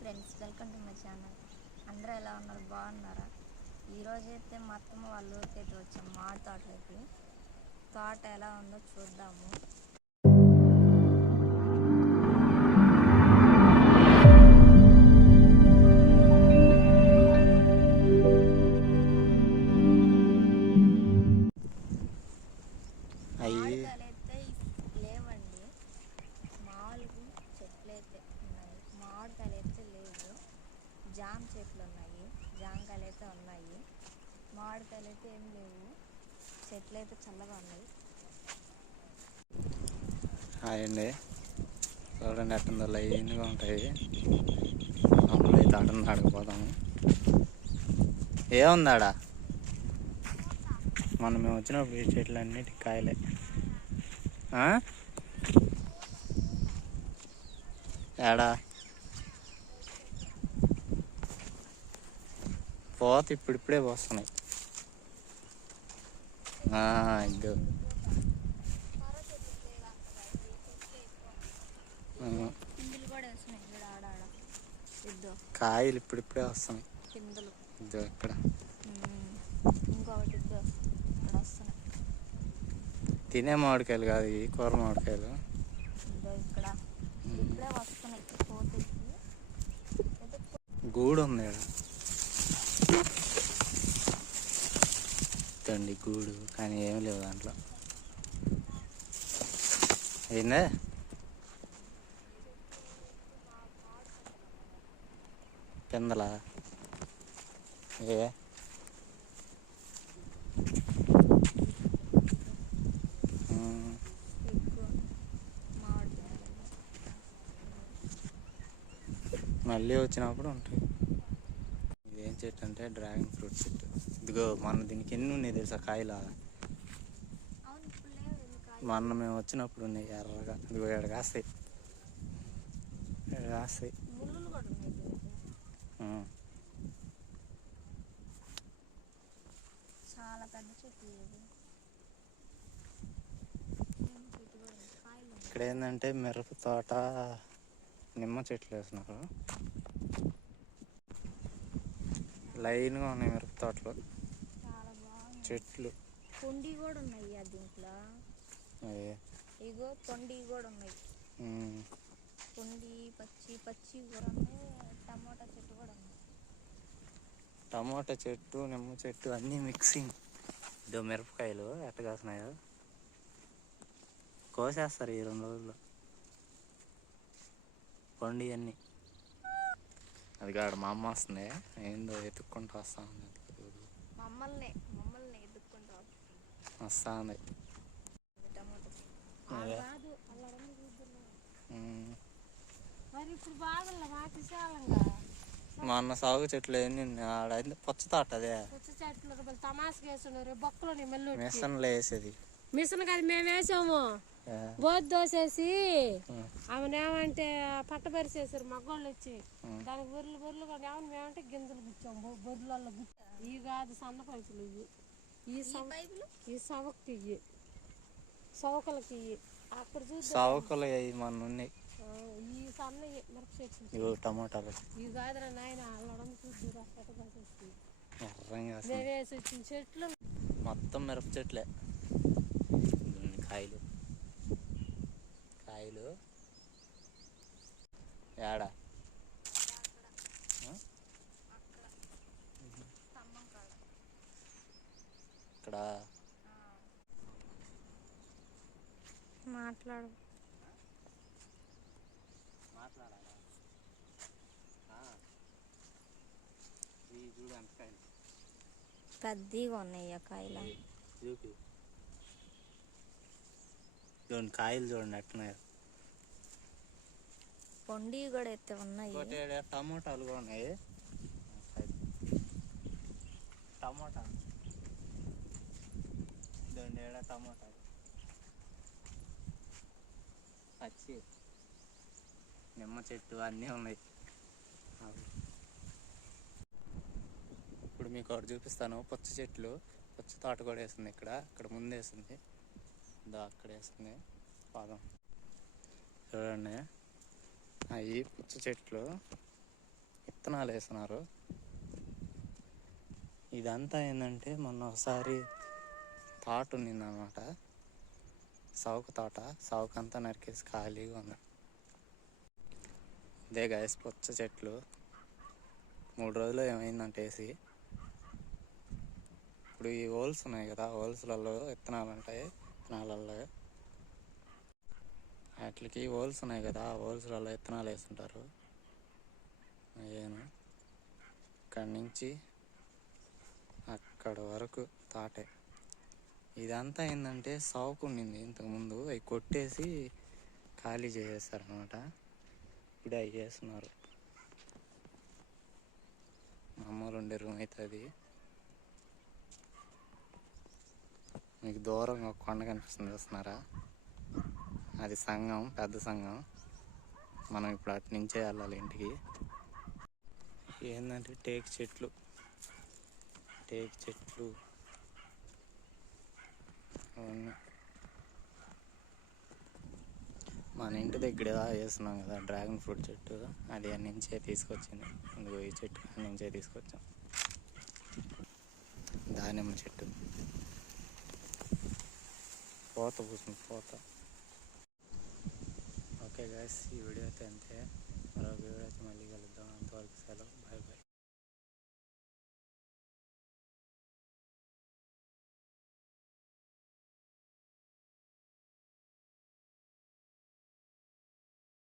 Friends, welcome to my channel. అందరూ ఎలా ఉన్నారు? బాగున్నారా? ఈరోజైతే మా అత్తమ్మ వాళ్ళ ఊరికైతే వచ్చాం, మామిడి తోటలోకి. తోట ఎలా ఉందో చూద్దాము. మామిడికాయలు అయితే లేవండి, మామూలుగా చెట్లు అయితే ఉన్నాయి. మామిడికాయలు అయితే లేవు. జామ చెట్లు ఉన్నాయి, జామకాయలు అయితే ఉన్నాయి. మామిడికాయలు అయితే ఏం లేవు. చెట్లు అయితే చల్లగా ఉన్నాయి. హాయ్ అండి, చూడండి ఎట్టుందో లైన్గా ఉంటాయి. అప్పుడు అయితే అటన్న ఆడిపోతాము. ఏముందాడా మనం మేము వచ్చినప్పుడు ఈ చెట్లు అన్నిటి కాయలే. ఏడా పోత ఇప్పుడిప్పుడే పోస్తున్నాయి. ఇద్దు కాయలు ఇప్పుడిప్పుడే వస్తున్నాయి. ఇద్దో ఇక్కడ ఇంకొకటి ఇక్కడ వస్తున్నాయి. తినే మామిడికాయలు కాదు, ఈ కూర మామిడికాయలు. ఇక్కడ ఇప్పుడే వస్తున్నాయి. గూడు ఉంది ఇక్కడ, తండి గూడు, కానీ ఏమీ లేవు దాంట్లో. ఏందే పిందలా? మళ్ళీ వచ్చినప్పుడు ఉంటాయి. ఇదేం చెట్టు అంటే డ్రాగన్ ఫ్రూట్ చెట్టు. ఇదిగో మొన్న దీనికి ఎన్ని ఉన్నాయి తెలుసా కాయలా? మొన్న మేము వచ్చినప్పుడు ఉన్నాయి ఎర్రగా. ఇదిగో ఇక్కడ కాస్తాయి, ఇక్కడ కాస్తాయి. చాలా పెద్ద చెట్టు. ఇక్కడ ఏంటంటే మిరప తోట, నిమ్మ చెట్లు వేస్తున్నారు. లైన్గా ఉన్నాయి మిరప తోటలు, చెట్లు. పొండి కూడా ఉన్నాయి దీంట్లో. ఇగో పొండి కూడా ఉన్నాయి. పొండి పచ్చి కూడా ఉన్నాయి. టమోటా చెట్టు కూడా ఉంది. టమోటా చెట్టు, నిమ్మ చెట్టు అన్నీ మిక్సింగ్. ఇదో మిరపకాయలు ఎట్ట కాస్తున్నాయో. కోసేస్తారు ఈ 2 రోజుల్లో పండి అన్నీ. అది కాదు, మా అమ్మ వస్తుంది, ఏందో ఎత్తుక్కుంటూ వస్తా ఉంది. మమ్మల్ని ఎత్తుక్కుంటూ వస్తా ఉంది. మొన్న సాగు చెట్లు ఆడైంది పుచ్చ తోట. అదే మిషన్లో వేసేది. మిషన్ కాదు, మేము వేసాము. బోధ దోసేసి ఆమెనేమంటే పట్టబరిసేసారు మగ్గోళ్ళు వచ్చి. దానికి బొర్రెలు కూడా ఏమన్నా మేమంటే గింజలు గుచ్చాము. బొర్రెలలో గుచ్చా. ఇవి కాదు సన్న పైపులు, ఇవి ఈ సవక్కి, ఇవి సవకలకి, ఇవి అక్కడ చూసి సవకలు మన ఉన్నాయి. ఈ సన్న మిరప చెట్లు, టమాటాలు. ఇవి కాదురా నాయన అల్లడం చూసి ఎర్రంగా వేసి వచ్చిన చెట్లు మొత్తం మిరప చెట్లే. కాయలు ఏడా ఇక్కడ మాట్లాడాలా? చూడు ఎంత కాయలు పెద్దగా ఉన్నాయి. కాయలు చూపి, చూడండి కాయలు చూడండి ఎట్టున్నాయో. పొండి కూడా అయితే ఉన్నాయి. టమోటాలు కూడా ఉన్నాయి. టమోటా చూడండి, ఏడా టమోటాలు పచ్చి. నిమ్మ చెట్టు అన్నీ ఉన్నాయి. ఇప్పుడు మీకు ఒకటి చూపిస్తాను. పుచ్చ చెట్లు, పుచ్చ తోట కూడా వేస్తుంది. ఇక్కడ ముందు వేస్తుంది, అక్కడ వేస్తుంది. పాదం చూడండి, అవి పుచ్చ చెట్లు. విత్తనాలు వేస్తున్నారు. ఇదంతా ఏంటంటే మొన్న ఒకసారి తోట ఉన్నిందన్నమాట, సౌకు తోట. సౌకు అంతా నరికేసి ఖాళీగా ఉంది. ఇదే గాయస్ పుచ్చ చెట్లు. 3 రోజులు ఏమైందంటే వేసి, ఇప్పుడు ఈ హోల్స్ ఉన్నాయి కదా, హోల్స్లలో విత్తనాలు ఉంటాయి. విత్తనాలలో వాటికి హోల్స్ ఉన్నాయి కదా, ఆ హోల్స్లలో విత్తనాలు వేస్తుంటారు. అయ్యాను ఇక్కడి నుంచి అక్కడ వరకు తాటే. ఇదంతా ఏంటంటే సౌకు ఉండింది ఇంతకుముందు, అవి కొట్టేసి ఖాళీ చేసేస్తారనమాట. ఇప్పుడు అవి చేస్తున్నారు. మామూలు ఉండే రూమ్ అయితే అది. మీకు దూరంగా ఒక కొండ కనిపిస్తుంది, చూస్తున్నారా? అది సంఘం, పెద్ద సంఘం. మనం ఇప్పుడు అటు నుంచే వెళ్ళాలి ఇంటికి. ఏంటంటే టేక్ చెట్లు అవన్నీ మన ఇంటి దగ్గర వేస్తున్నాం కదా డ్రాగన్ ఫ్రూట్ చెట్టు, అది అన్ని నుంచే తీసుకొచ్చింది. అందుకో ఈ చెట్టు అన్ని నుంచే తీసుకొచ్చాం. దానిమ్మ చెట్టు పూత పూసింది, పూత. ఓకే గాయస్, ఈ వీడియో అయితే అంతే. మరొక వీడియో అయితే మళ్ళీ కలుద్దాం. అంతవరకు సెలవు, బాయ్ బాయ్.